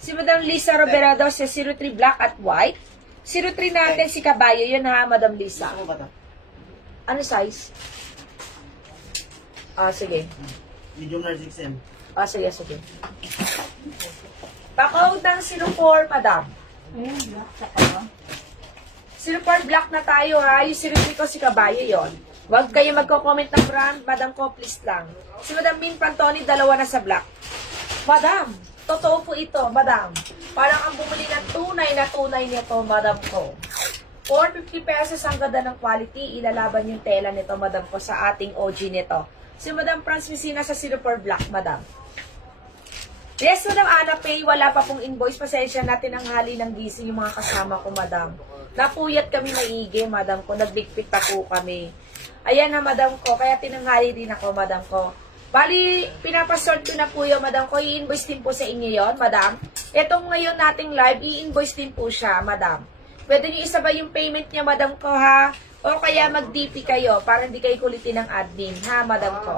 Si Madam Lisa Roberado sa 03 black at white. 03 natin si Kabayo. Yun ha, Madam Lisa. Gusto mo ba ito? Ano size? Ah, sige. Medium large XM. Ah, sige, sige. Pakawag ng 04, Madam. 04 black na tayo ha. Yung 03 ko si Kabayo yon. Huwag kayo magko-comment ng brand. Madam ko, please lang. Si Madam Min Pantoni, dalawa na sa black. Madam, totoo po ito, Madam. Parang ang bumili ng tunay nito, Madam ko. 450 pesos ang ganda ng quality. Ilalaban yung tela nito, Madam ko, sa ating OG nito. Si Madam Franz Messina sa 04 black, Madam. Yes, Madam Ana Pay, wala pa pong invoice. Pasensya natin ang hali ng gising yung mga kasama ko, Madam. Napuyat kami maigi, Madam ko. Nagbigpit pa po kami. Ayan na, Madam ko. Kaya tinanghali din ako, Madam ko. Bali, pinapasort ko na po yun, Madam ko. I-invoice din po sa inyo yon, Madam. Itong ngayon nating live, i-invoice din po siya, Madam. Pwede nyo isabay yung payment niya, Madam ko, ha? O kaya mag-DP kayo para hindi kayo kulitin ng admin, ha, Madam ko?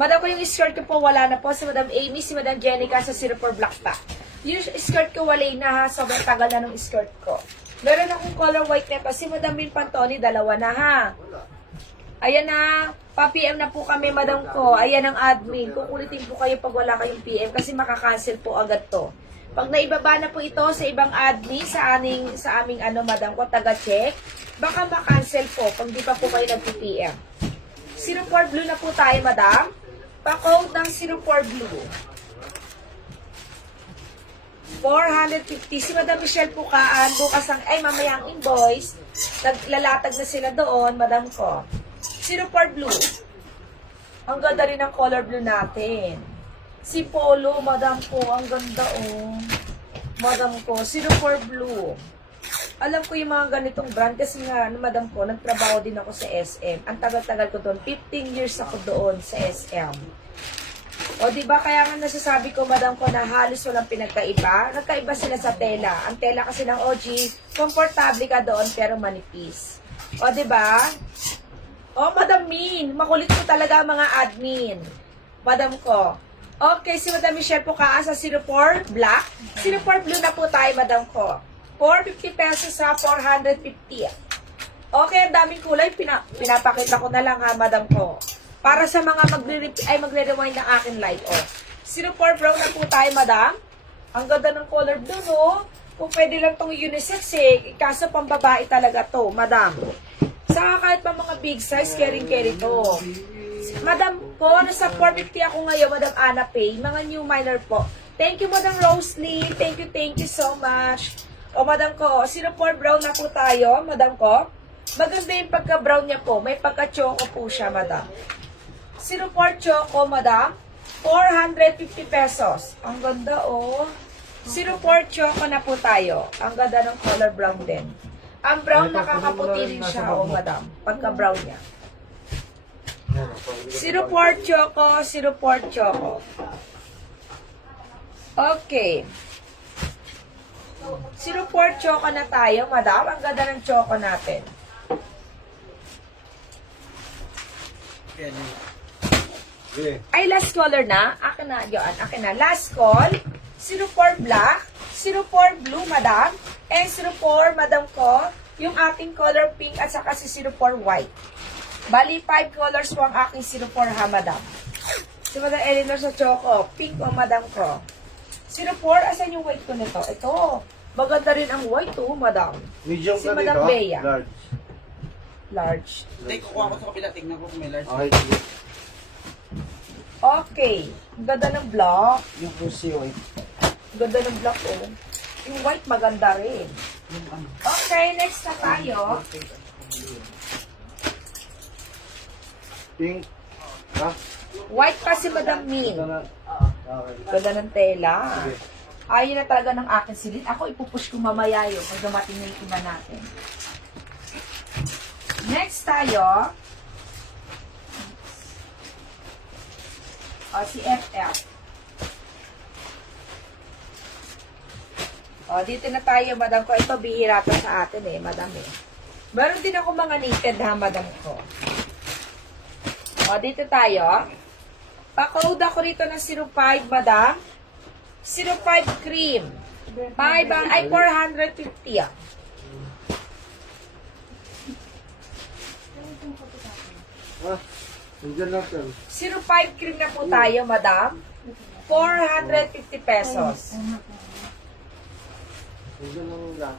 Madam ko, yung skirt ko po, wala na po. Si Madam Amy, si Madam Jenica sa 04 Black Pack. Yung skirt ko, wala na, ha? Sobrang tagal na ng skirt ko. Meron akong color white na to. Si Madam Min Pantoni, dalawa na, ha? Ayan na, pa-PM na po kami, Madam ko. Ayan ang admin. Kukulitin po kayo pag wala kayong PM kasi makakancel po agad to. Pag naibaba na po ito sa ibang admin, sa aming Madam ko, taga-check, baka makancel po pag di pa po kayo nag-PM. 04 blue na po tayo, Madam. Pa-code ng 04 blue. 450. Si Madam Michelle Pukaan, bukas mamaya ang invoice. Naglalatag na sila doon, Madam ko. 04 blue. Ang ganda rin ng color blue natin. Si Polo, Madam ko, ang ganda oh. Madam ko, 04 blue. Alam ko yung mga ganitong brand kasi nga, Madam ko, nagtrabaho din ako sa SM. Ang tagal-tagal ko doon. 15 years ako doon sa SM. O, diba? Kaya nga nasasabi ko, Madam ko, na halos walang pinagkaiba. Nagkaiba sila sa tela. Ang tela kasi ng OG, komportable ka doon pero manipis. O, diba? Oh, Madam Min, makulit po talaga mga admin. Madam ko. Okay, si Madam Michelle po kaan sa 04 black. 04 blue na po tayo, Madam ko. 450 pesos sa 450. Okay, ang daming kulay. Pinapakita ko na lang ha, Madam ko. Para sa mga magre-rewind ng akin live. Oh. 04 brown na po tayo, Madam. Ang ganda ng color blue, no? Kung pwede lang tong unisex eh. Kaso pang babae talaga to, Madam. Saka kahit pa mga big size, caring-carry to. Madam po, nasa 450 ako ngayon, Madam Ana Pay. Mga new minor po. Thank you, Madam Rosalie. Thank you so much. O, Madam ko, 04 brown na po tayo, Madam ko. Maganda yung pagka-brown niya po. May pagka-choco po siya, Madam. 04 choco, Madam. 450 pesos. Ang ganda, oh. 04 choco na po tayo. Ang ganda ng color brown din. Ang brown, nakakaputi rin siya, oh, Madam. Pagka-brown niya. 04 choco, 04 choco. Okay. 04 choco na tayo, Madam. Ang ganda ng choco natin. Ay, last color na. Akin na, yun. Akin na. Last call. 04 black. 04 blue, Madam. And 04, Madam ko, yung ating color pink at saka si 04 white. Bali, 5 colors po ang aking 04 ha, Madam. Si Madam Eleanor sa choco. Pink o, Madam ko. 04, asan yung white ko nito? Ito. Maganda rin ang white to, Madam. Medium Si ka Madam dito? Bea. Large. Large. Hindi, kukuha ko sa kapila. Tignan ko kung may large. Okay. Okay. Ang ganda ng block. Yung pussy white. Ang ganda ng block, oh. Yung white, maganda rin. Okay, next na tayo. Pink. Ha? White pa si Madam Min. Okay. Ganda ng tela. Ayun na talaga ng akin silid. Ako ipupush ko mamaya yun pag dumating na yung iba natin. Next tayo. O, si FF. O, dito na tayo, Madam ko. Ito, bihira to sa atin eh, Madam eh. Meron din ako mga knitted ha, Madam ko. O, dito tayo. Pa-code ako rito ng 05, Madam. 05 cream. 450 ah. Nandiyan lang, sir. 05 cream na po tayo, madam. 450 pesos. Nandiyan lang.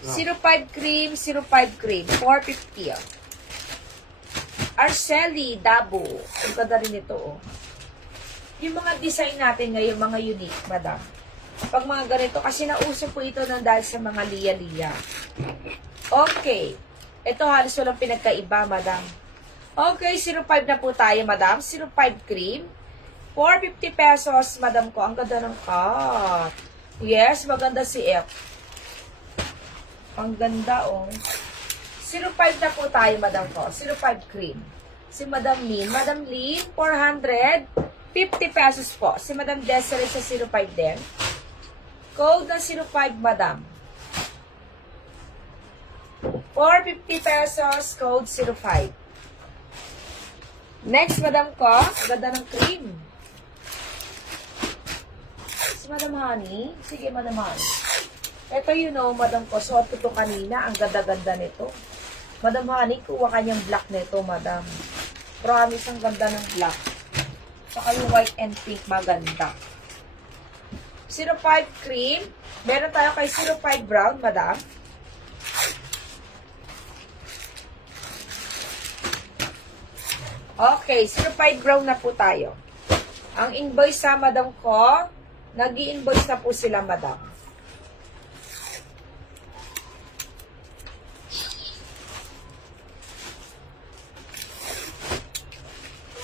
05 cream, 05 cream. 450 ah. Arceli, Dabo. Ang ganda rin ito, oh. Yung mga design natin ngayon, mga unique, madam. Pag mga ganito, kasi nauso po ito ng dahil sa mga liya-liya. Okay. Ito halos walang pinagkaiba, madam. Okay, 05 na po tayo, madam. 05 cream. 450 pesos, madam ko. Ang ganda ng cut. Yes, maganda si F. Ang ganda, oh. 05 na po tayo, madam ko. 05 cream. Si Madam Lynn. Madam Lynn, 450 pesos po. Si Madam Desiree sa 05 din. Code na 05, madam. 450 pesos, code 05. Next, madam ko, ganda ng cream. Si Madam Honey. Sige, Madam Honey. Ito, you know, madam ko, suot ko ito kanina. Ang ganda-ganda nito. Madam Honey, kuha kanyang black nito, madam. Promise, ang ganda ng black. Saka yung white and pink, maganda. 05 cream. Meron tayo kay 05 brown, madam. Okay, 05 brown na po tayo. Ang invoice sa madam ko, nag-i-invoice na po sila, madam.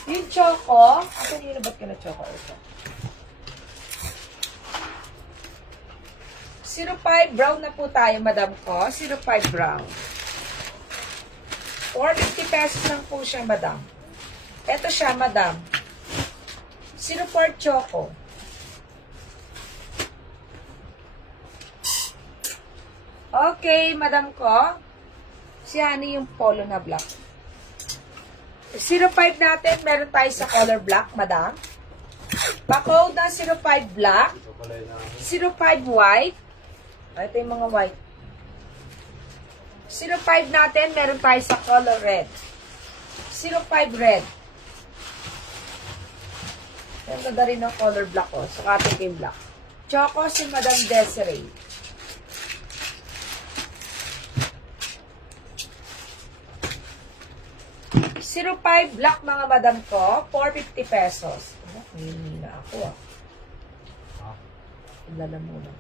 Yung choco, asan yun, ba't ka na choco? Ito. 05 brown na po tayo, madam ko. 05 brown. 450 pesos lang po siya, madam. Ito siya, madam. 04 choco. Okay, madam ko. Si Honey yung polo na black. 05 natin, meron tayo sa color black, madam. Pa-code na 05 black. 05 white. Ito yung mga white. 05 natin, meron tayo sa color red. 05 red. Yung ganda rin ng color black, oh. Saka ating kay black. Choco si Madam Desiree. $05 black, mga madam ko. 450 pesos. Hindi na ako, ah. Lala muna.